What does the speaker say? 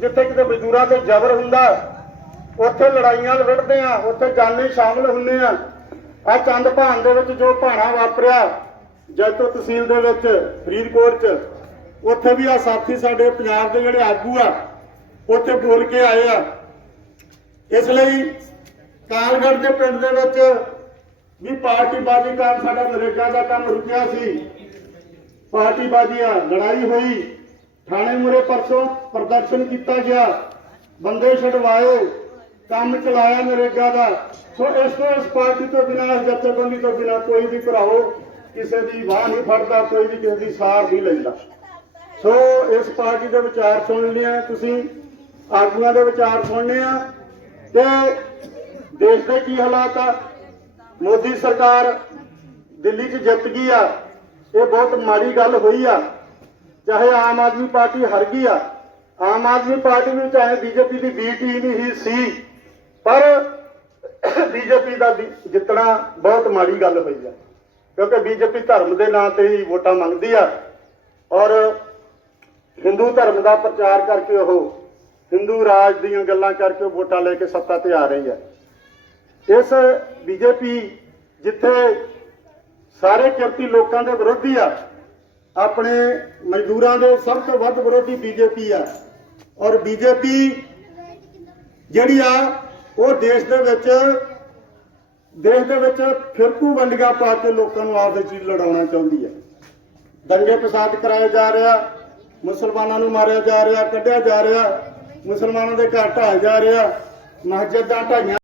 ਜਿੱਥੇ ਕਿਤੇ ਮਜ਼ਦੂਰਾਂ ਤੇ ਜ਼ਬਰ ਹੁੰਦਾ ਉੱਥੇ ਲੜਾਈਆਂ ਲੜਦੇ ਆ ਉੱਥੇ ਜਾਨੀ ਸ਼ਾਮਲ ਹੁੰਨੇ ਆ ਆ ਚੰਦ ਭਾਨ ਦੇ ਵਿੱਚ ਜੋ ਭਾਣਾ ਵਾਪਰਿਆ, ਜੈਤੋ ਤਹਿਸੀਲ ਦੇ ਵਿੱਚ, ਫਰੀਦਕੋਟ ਚ, ਉੱਥੇ ਵੀ ਆ ਸਾਥੀ ਸਾਡੇ ਪੰਜਾਬ ਦੇ ਜਿਹੜੇ ਆਗੂ ਆ, ਉੱਥੇ ਬੋਲ ਕੇ ਆਏ ਆ। ਇਸ ਲਈ ਕਾਲਗੜ ਦੇ ਪਿੰਡ ਦੇ ਵਿੱਚ ਵੀ ਪਾਰਟੀ ਬਾਜੀ ਕਾਰਨ ਸਾਡਾ ਨਰੇਗਾ ਦਾ ਕੰਮ ਰੁਕਿਆ ਸੀ। ਪਾਰਟੀ ਬਾਜੀਆਂ ਲੜਾਈ ਹੋਈ। ਥਾਣੇ ਮੁਰੇ ਪਰਸੋਂ ਪ੍ਰਦਰਸ਼ਨ ਕੀਤਾ ਗਿਆ। ਬੰਦੇ ਛਡਵਾਏ, ਕੰਮ ਚਲਾਇਆ ਨਰੇਗਾ ਦਾ। ਸੋ ਇਸ ਤੋਂ ਇਸ ਪਾਰਟੀ ਤੋਂ ਬਿਨਾਂ, ਇਸ ਜਥੇਬੰਦੀ ਤੋਂ ਬਿਨਾਂ ਕੋਈ ਵੀ ਭਰਾਓ, ਕਿਸੇ ਦੀ ਬਾਹ ਨਹੀਂ ਫੜਦਾ, ਕੋਈ ਵੀ ਕਿਸੇ ਦੀ ਸਾਰ ਨਹੀਂ ਲੈਂਦਾ। ਸੋ ਇਸ ਪਾਰਟੀ ਦੇ ਵਿਚਾਰ ਸੁਣ ਲਿਆ ਤੁਸੀਂ, ਆਗੂਆਂ ਦੇ ਵਿਚਾਰ ਸੁਣਨੇ ਆ। ਤੇ ਦੇਸ਼ ਦੇ ਕੀ ਹਾਲਾਤ ਆ? ਮੋਦੀ ਸਰਕਾਰ ਦਿੱਲੀ 'ਚ ਜਿੱਤ ਗਈ ਆ। ਇਹ ਬਹੁਤ ਮਾੜੀ ਗੱਲ ਹੋਈ ਆ। ਚਾਹੇ ਆਮ ਆਦਮੀ ਪਾਰਟੀ ਹਰ ਗਈ ਆ, ਆਮ ਆਦਮੀ ਪਾਰਟੀ ਨੂੰ ਚਾਹੇ ਬੀਜੇਪੀ ਦੀ ਬੀ ਟੀਮ ਹੀ ਸੀ, ਪਰ ਬੀਜੇਪੀ ਦਾ ਜਿੱਤਣਾ ਬਹੁਤ ਮਾੜੀ ਗੱਲ ਹੋਈ ਆ, ਕਿਉਂਕਿ ਬੀਜੇਪੀ ਧਰਮ ਦੇ ਨਾਂ ਤੇ ਹੀ ਵੋਟਾਂ ਮੰਗਦੀ ਆ, ਔਰ ਹਿੰਦੂ ਧਰਮ ਦਾ ਪ੍ਰਚਾਰ ਕਰਕੇ ਉਹ ਹਿੰਦੂ ਰਾਜ ਦੀਆਂ ਗੱਲਾਂ ਕਰਕੇ ਵੋਟਾਂ ਲੈ ਕੇ ਸੱਤਾ ਤੇ ਆ ਰਹੀ ਹੈ ਇਸ ਬੀਜੇਪੀ ਜਿੱਥੇ ਸਾਰੇ ਕਿਰਤੀ ਲੋਕਾਂ ਦੇ ਵਿਰੋਧੀ ਆ ਆਪਣੇ ਮਜ਼ਦੂਰਾਂ ਦੇ ਸਭ ਤੋਂ ਵੱਧ ਵਿਰੋਧੀ ਬੀਜੇਪੀ ਆ। ਔਰ ਬੀਜੇਪੀ ਜਿਹੜੀ ਆ, ਉਹ ਦੇਸ਼ ਦੇ ਵਿੱਚ, ਦੇਸ਼ ਦੇ ਵਿੱਚ ਫਿਰਕੂ ਵੰਡੀਆਂ ਪਾ ਕੇ ਲੋਕਾਂ ਨੂੰ ਆਪਦੇ ਚੀਜ਼ ਲੜਾਉਣਾ ਚਾਹੁੰਦੀ ਹੈ ਦੰਗੇ ਫਸਾਦ ਕਰਾਏ ਜਾ ਰਿਹਾ, ਮੁਸਲਮਾਨਾਂ ਨੂੰ ਮਾਰਿਆ ਜਾ ਰਿਹਾ, ਕੱਢਿਆ ਜਾ ਰਿਹਾ, ਮੁਸਲਮਾਨਾਂ ਦੇ ਘਰ ਢਾਏ ਜਾ ਰਿਹਾ, ਮਸਜਿਦਾਂ ਢਾਈਆਂ